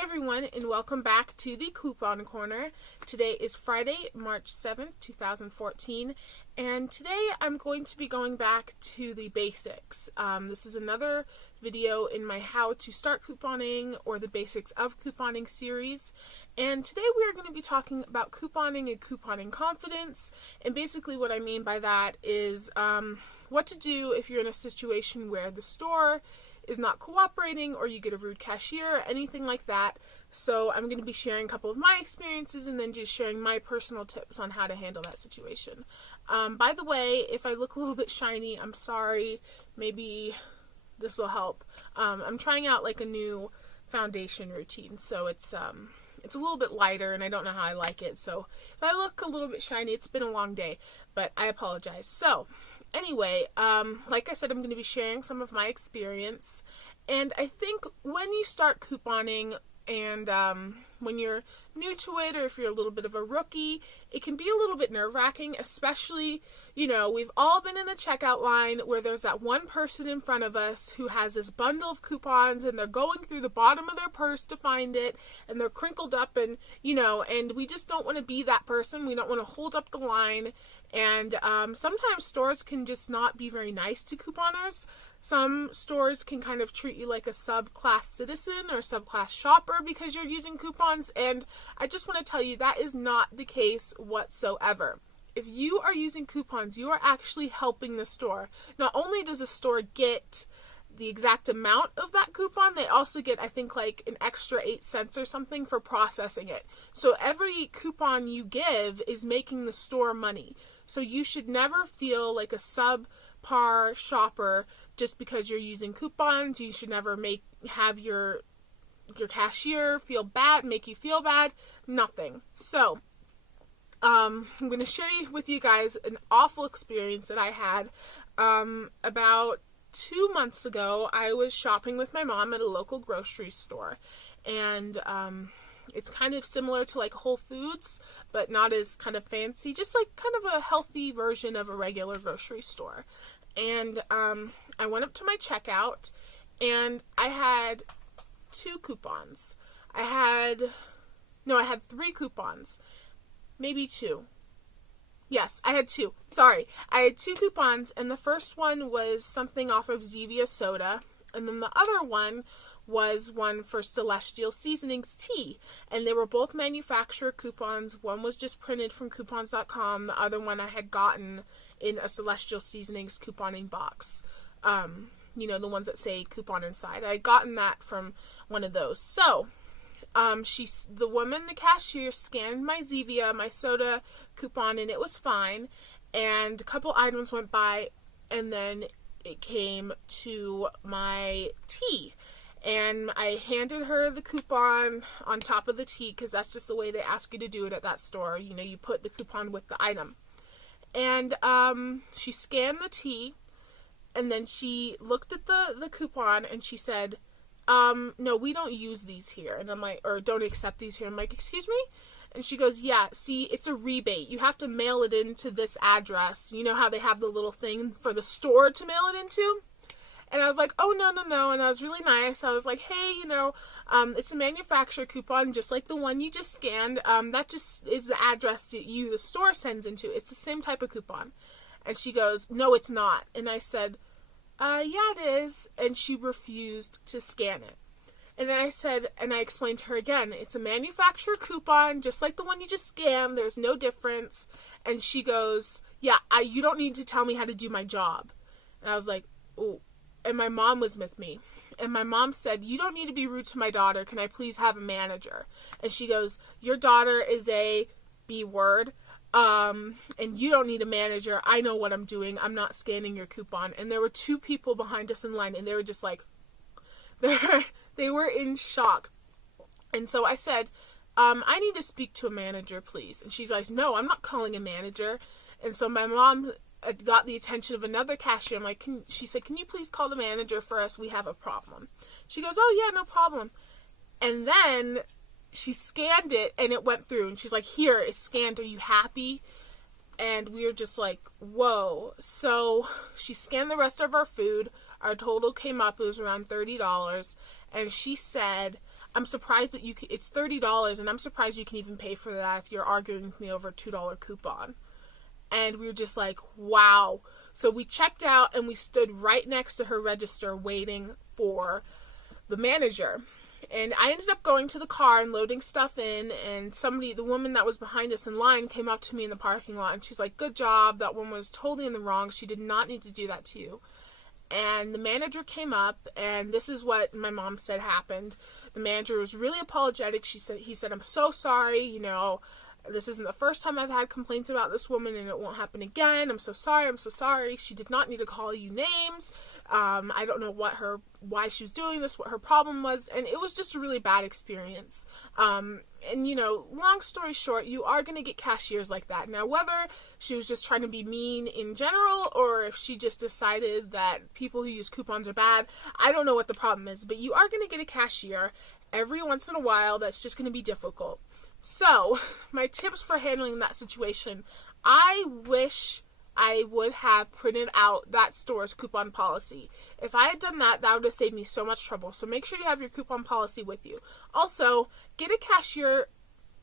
Hey everyone, and welcome back to the Coupon Corner. Today is Friday, March 7th, 2014, and today I'm going to be going back to the basics. This is another video in my How to Start Couponing or the Basics of Couponing series, and today we are going to be talking about couponing and couponing confidence, and basically what I mean by that is what to do if you're in a situation where the store is not cooperating or you get a rude cashier, anything like that. So I'm going to be sharing a couple of my experiences and then just sharing my personal tips on how to handle that situation. By the way, if I look a little bit shiny, I'm sorry. Maybe this will help. I'm trying out like a new foundation routine, so it's a little bit lighter and I don't know how I like it. So if I look a little bit shiny, it's been a long day, but I apologize. So anyway, like I said, I'm going to be sharing some of my experience, and I think when you start couponing and when you're new to it, or if you're a little bit of a rookie, it can be a little bit nerve-wracking, especially, we've all been in the checkout line where there's that one person in front of us who has this bundle of coupons and they're going through the bottom of their purse to find it, and they're crinkled up, and, and we just don't want to be that person. We don't want to hold up the line, and sometimes stores can just not be very nice to couponers. Some stores can kind of treat you like a subclass citizen or subclass shopper because you're using coupons, and I just want to tell you that is not the case whatsoever. If you are using coupons, you are actually helping the store. Not only does the store get the exact amount of that coupon, they also get, I think, like an extra 8 cents or something for processing it. So every coupon you give is making the store money. So you should never feel like a subpar shopper just because you're using coupons. You should never have your cashier feel bad, make you feel bad, nothing. So I'm going to share with you guys an awful experience that I had about 2 months ago. I was shopping with my mom at a local grocery store, and it's kind of similar to like Whole Foods, but not as kind of fancy, just like kind of a healthy version of a regular grocery store. And I went up to my checkout, and I had 2 coupons. I had 3 coupons. Maybe 2. Yes, I had 2. Sorry. I had 2 coupons, and the first one was something off of Zevia soda, and then the other one was one for Celestial Seasonings tea, and they were both manufacturer coupons. One was just printed from coupons.com. The other one I had gotten in a Celestial Seasonings couponing box. The ones that say coupon inside. I had gotten that from one of those. So the woman, the cashier, scanned my Zevia, my soda coupon, and it was fine. And a couple items went by, and then it came to my tea. And I handed her the coupon on top of the tea, because that's just the way they ask you to do it at that store. You put the coupon with the item. And she scanned the tea, and then she looked at the coupon, and she said, no, we don't use these here. And I'm like, or don't accept these here. I'm like, excuse me? And she goes, yeah, see, it's a rebate. You have to mail it into this address. You know how they have the little thing for the store to mail it into? And I was like, oh, no. And I was really nice. I was like, hey, it's a manufacturer coupon, just like the one you just scanned. That just is the address that the store sends into. It's the same type of coupon. And she goes, no, it's not. And I said, yeah, it is. And she refused to scan it. And then I said, and I explained to her again, it's a manufacturer coupon, just like the one you just scanned. There's no difference. And she goes, yeah, you don't need to tell me how to do my job. And I was like, oh. And my mom was with me. And my mom said, you don't need to be rude to my daughter. Can I please have a manager? And she goes, your daughter is a B word. And you don't need a manager. I know what I'm doing. I'm not scanning your coupon. And there were 2 people behind us in line, and they were just like, they were in shock. And so I said, I need to speak to a manager, please. And she's like, no, I'm not calling a manager. And so my mom got the attention of another cashier. I'm like, she said, can you please call the manager for us? We have a problem. She goes, oh yeah, no problem. And then she scanned it, and it went through, and she's like, here, it's scanned. Are you happy? And we were just like, whoa. So she scanned the rest of our food. Our total came up, it was around $30. And she said, I'm surprised that it's $30, and I'm surprised you can even pay for that if you're arguing with me over a $2 coupon. And we were just like, wow. So we checked out and we stood right next to her register waiting for the manager. And I ended up going to the car and loading stuff in, and the woman that was behind us in line, came up to me in the parking lot, and she's like, good job, that woman was totally in the wrong, she did not need to do that to you. And the manager came up, and this is what my mom said happened. The manager was really apologetic. He said, I'm so sorry, this isn't the first time I've had complaints about this woman, and it won't happen again. I'm so sorry. She did not need to call you names. I don't know why she was doing this, what her problem was, and it was just a really bad experience. And long story short, you are going to get cashiers like that. Now, whether she was just trying to be mean in general, or if she just decided that people who use coupons are bad, I don't know what the problem is, but you are going to get a cashier every once in a while that's just going to be difficult. So, my tips for handling that situation: I wish I would have printed out that store's coupon policy. If I had done that, that would have saved me so much trouble. So make sure you have your coupon policy with you. Also, get a cashier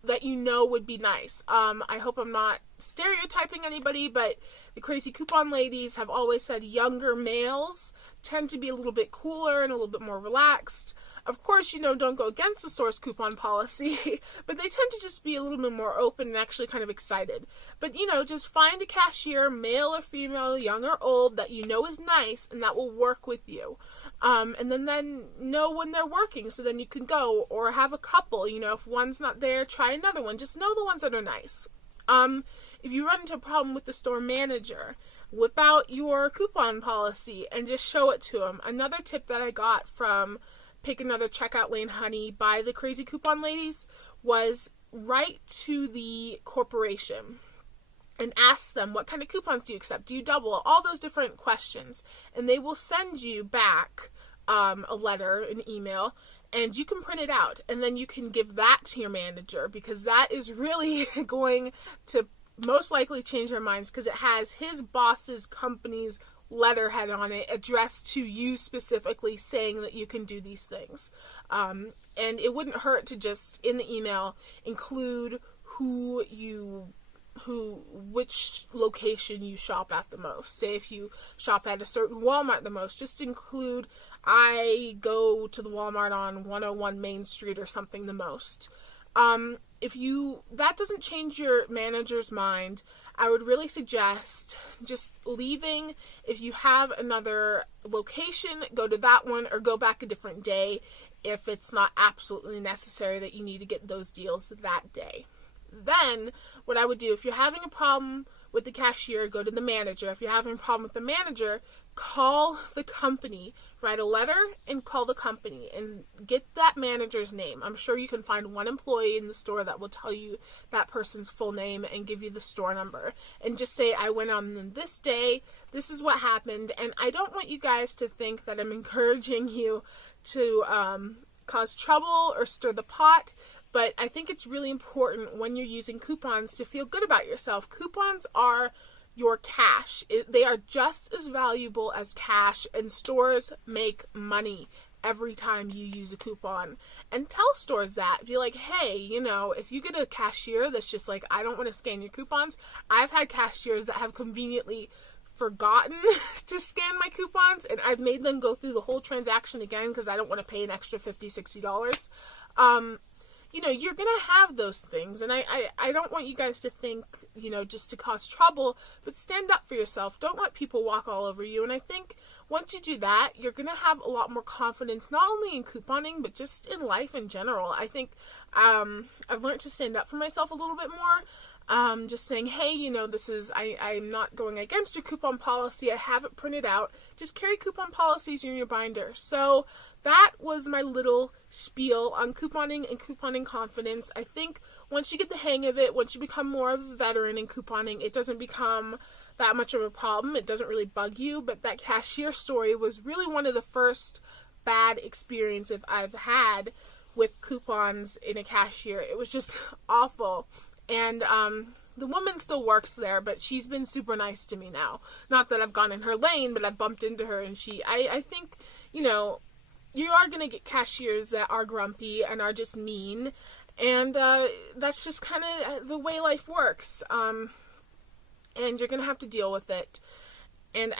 that would be nice. I hope I'm not stereotyping anybody, but the crazy coupon ladies have always said younger males tend to be a little bit cooler and a little bit more relaxed. Of course, don't go against the store's coupon policy, but they tend to just be a little bit more open and actually kind of excited. But, just find a cashier, male or female, young or old, that is nice and that will work with you. And then know when they're working, so then you can go, or have a couple, if one's not there, try another one. Just know the ones that are nice. If you run into a problem with the store manager, whip out your coupon policy and just show it to them. Another tip that I got from Pick Another Checkout Lane Honey by the Crazy Coupon Ladies was write to the corporation and ask them, what kind of coupons do you accept? Do you double? All those different questions. And they will send you back a letter, an email, and you can print it out. And then you can give that to your manager, because that is really going to most likely change their minds, because it has his boss's company's letterhead on it addressed to you specifically, saying that you can do these things. And it wouldn't hurt to just in the email include which location you shop at the most. Say if you shop at a certain Walmart the most, just include, I go to the Walmart on 101 Main Street or something the most. If that doesn't change your manager's mind, I would really suggest just leaving. If you have another location, go to that one, or go back a different day if it's not absolutely necessary that you need to get those deals that day. Then, what I would do, if you're having a problem with the cashier, go to the manager. If you're having a problem with the manager, call the company. Write a letter and call the company and get that manager's name. I'm sure you can find one employee in the store that will tell you that person's full name and give you the store number. And just say, I went on this day, this is what happened. And I don't want you guys to think that I'm encouraging you to cause trouble or stir the pot. But I think it's really important when you're using coupons to feel good about yourself. Coupons are your cash. They are just as valuable as cash, and stores make money every time you use a coupon. And tell stores that. Be like, hey, if you get a cashier that's just like, I don't want to scan your coupons. I've had cashiers that have conveniently forgotten to scan my coupons, and I've made them go through the whole transaction again because I don't want to pay an extra $50, $60. You're going to have those things, and I don't want you guys to think, just to cause trouble, but stand up for yourself. Don't let people walk all over you, and I think once you do that, you're going to have a lot more confidence, not only in couponing, but just in life in general. I think I've learned to stand up for myself a little bit more, just saying, hey, I'm not going against your coupon policy, I have it printed out, just carry coupon policies in your binder. So that was my little spiel on couponing and couponing confidence. I think once you get the hang of it, once you become more of a veteran in couponing, it doesn't become that much of a problem. It doesn't really bug you. But that cashier story was really one of the first bad experiences I've had with coupons in a cashier. It was just awful. And the woman still works there, but she's been super nice to me now. Not that I've gone in her lane, but I've bumped into her, and I think, you are going to get cashiers that are grumpy and are just mean, and that's just kind of the way life works, and you're going to have to deal with it. And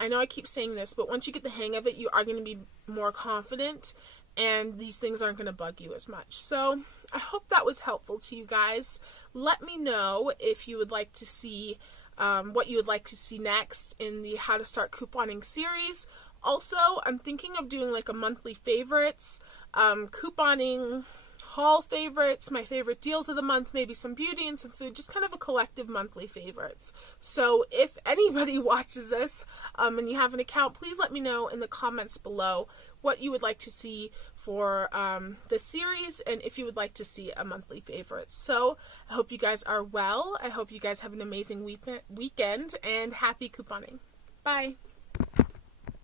I know I keep saying this, but once you get the hang of it, you are going to be more confident, and these things aren't going to bug you as much. So I hope that was helpful to you guys. Let me know if you would like to see what you would like to see next in the How to Start Couponing series. Also, I'm thinking of doing like a monthly favorites, couponing haul favorites, my favorite deals of the month, maybe some beauty and some food, just kind of a collective monthly favorites. So if anybody watches this and you have an account, please let me know in the comments below what you would like to see for this series, and if you would like to see a monthly favorite. So I hope you guys are well. I hope you guys have an amazing weekend, and happy couponing. Bye.